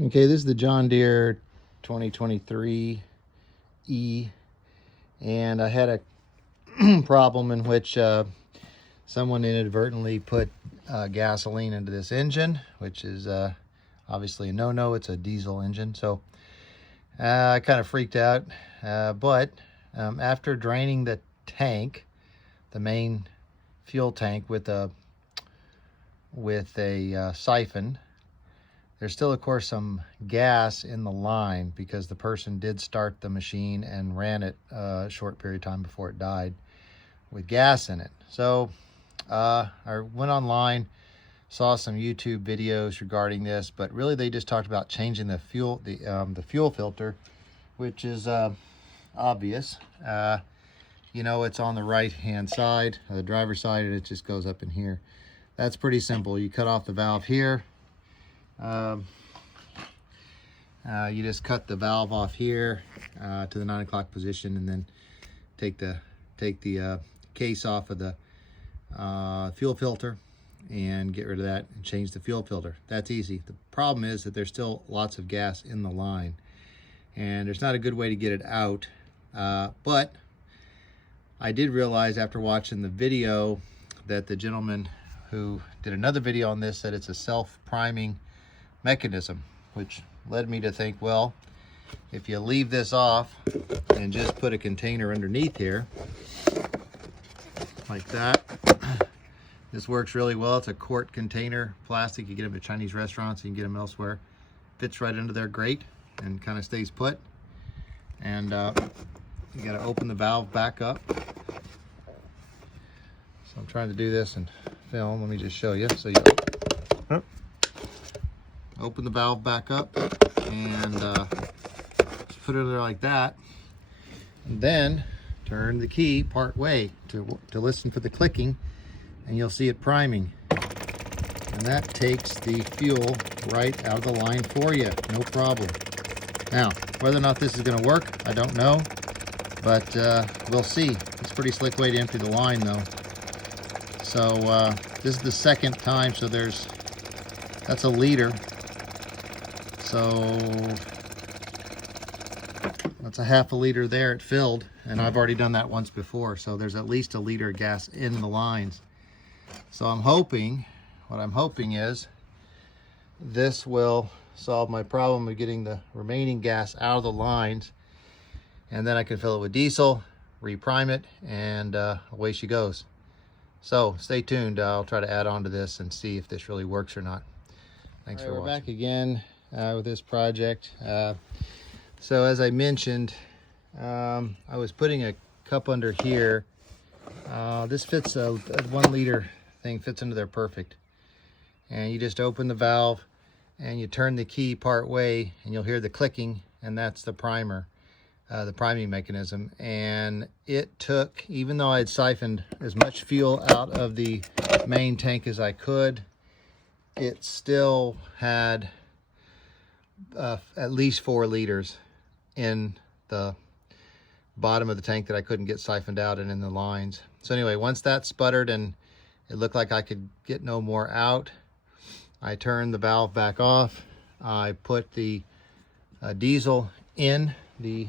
Okay, this is the John Deere 2023 E, and I had a problem in which someone inadvertently put gasoline into this engine, which is obviously a no-no. It's a diesel engine, so I kind of freaked out. But after draining the tank, the main fuel tank with a siphon, there's still, of course, some gas in the line because the person did start the machine and ran it a short period of time before it died with gas in it. So I went online, saw some YouTube videos regarding this, but really they just talked about changing the fuel filter, which is obvious. You know, it's on the right-hand side, the driver's side, and it just goes up in here. That's pretty simple. You cut off the valve here. You just cut the valve off here to the 9 o'clock position, and then take the case off of the fuel filter and get rid of that and change the fuel filter. That's easy. The problem is that there's still lots of gas in the line, and there's not a good way to get it out. But I did realize after watching the video that the gentleman who did another video on this said it's a self-priming mechanism, which led me to think, well, if you leave this off and just put a container underneath here like that, this works really well. It's a quart container, plastic. You get them at Chinese restaurants, you can get them elsewhere. Fits right under there great and kind of stays put. And you got to open the valve back up. So I'm trying to do this and film. Let me just show you. So you open the valve back up and just put it there like that, and then turn the key part way to listen for the clicking, and you'll see it priming, and that takes the fuel right out of the line for you, no problem. Now, whether or not this is going to work, I don't know, but we'll see. It's a pretty slick way to empty the line though. So this is the second time, so that's a liter. So that's a half a liter there, it filled, and I've already done that once before, so there's at least a liter of gas in the lines. So what I'm hoping is this will solve my problem of getting the remaining gas out of the lines, and then I can fill it with diesel, reprime it, and away she goes. So stay tuned. I'll try to add on to this and see if this really works or not. Thanks for watching. We're back again with this project. So as I mentioned, I was putting a cup under here. This fits, a 1 liter thing fits into there perfect. And you just open the valve and you turn the key part way and you'll hear the clicking, and that's the primer, the priming mechanism. And it took, even though I had siphoned as much fuel out of the main tank as I could, it still had at least 4 liters in the bottom of the tank that I couldn't get siphoned out and in the lines. So anyway, once that sputtered and it looked like I could get no more out, I turned the valve back off. I put the diesel in the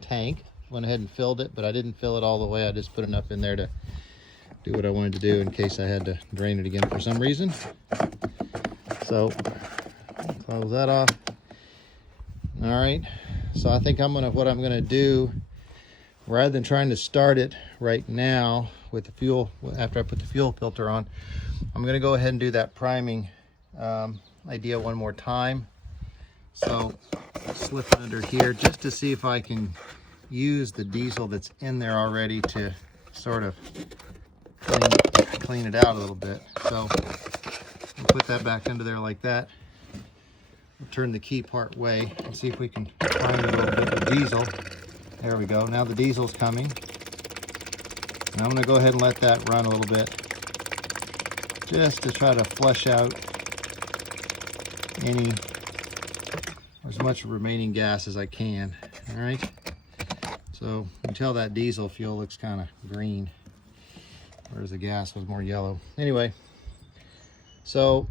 tank, went ahead and filled it, but I didn't fill it all the way. I just put enough in there to do what I wanted to do in case I had to drain it again for some reason. So close that off. All right, so I think what I'm gonna do, rather than trying to start it right now with the fuel, after I put the fuel filter on, I'm gonna go ahead and do that priming idea one more time. So slip it under here just to see if I can use the diesel that's in there already to sort of clean it out a little bit. So we'll put that back under there like that. We'll turn the key part way and see if we can prime it a little bit with diesel. There we go. Now the diesel's coming. And I'm going to go ahead and let that run a little bit just to try to flush out as much remaining gas as I can. All right. So you can tell that diesel fuel looks kind of green, whereas the gas was more yellow. Anyway, so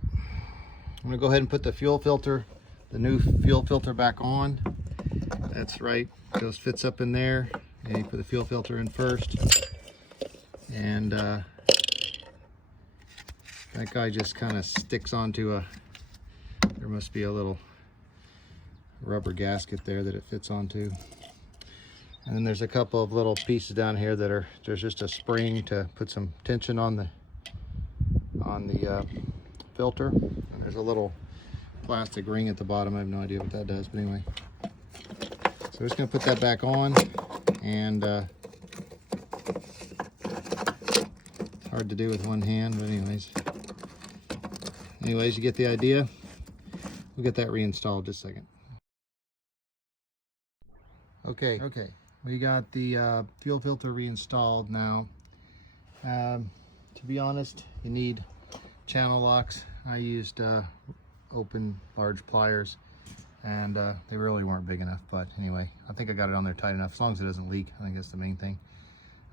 I'm gonna go ahead and put the fuel filter the new fuel filter back on. That's right, goes fits up in there, and you put the fuel filter in first. And that guy just kind of sticks onto there must be a little rubber gasket there that it fits onto. And then there's a couple of little pieces down here that there's just a spring to put some tension on the filter. And there's a little plastic ring at the bottom. I have no idea what that does, but anyway. So we're just gonna put that back on, and it's hard to do with one hand, but anyways, you get the idea. We'll get that reinstalled just a second. Okay, we got the fuel filter reinstalled now. To be honest, you need channel locks. I used open large pliers, and they really weren't big enough, but anyway, I think I got it on there tight enough, as long as it doesn't leak. I think that's the main thing.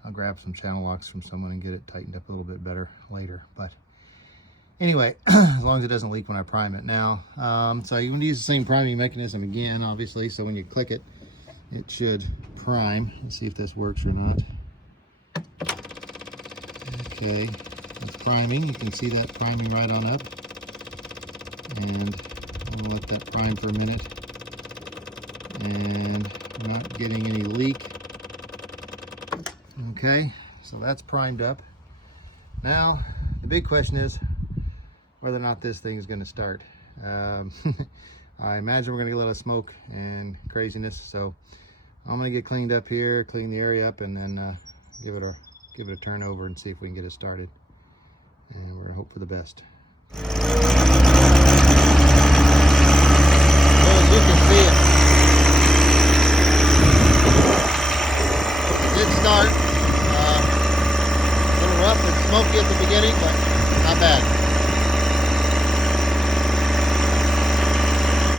I'll grab some channel locks from someone and get it tightened up a little bit better later, but anyway, as long as it doesn't leak when I prime it. Now, so you're going to use the same priming mechanism again, obviously, so when you click it, it should prime. Let's see if this works or not. Okay, it's priming. You can see that priming right on up. And we'll let that prime for a minute. And I'm not getting any leak. Okay, so that's primed up. Now, the big question is whether or not this thing is going to start. I imagine we're going to get a little smoke and craziness, so I'm going to get cleaned up here, clean the area up, and then give it a turn over and see if we can get it started. And we're going to hope for the best. Well, as you can see, it did start. A little rough and smoky at the beginning, but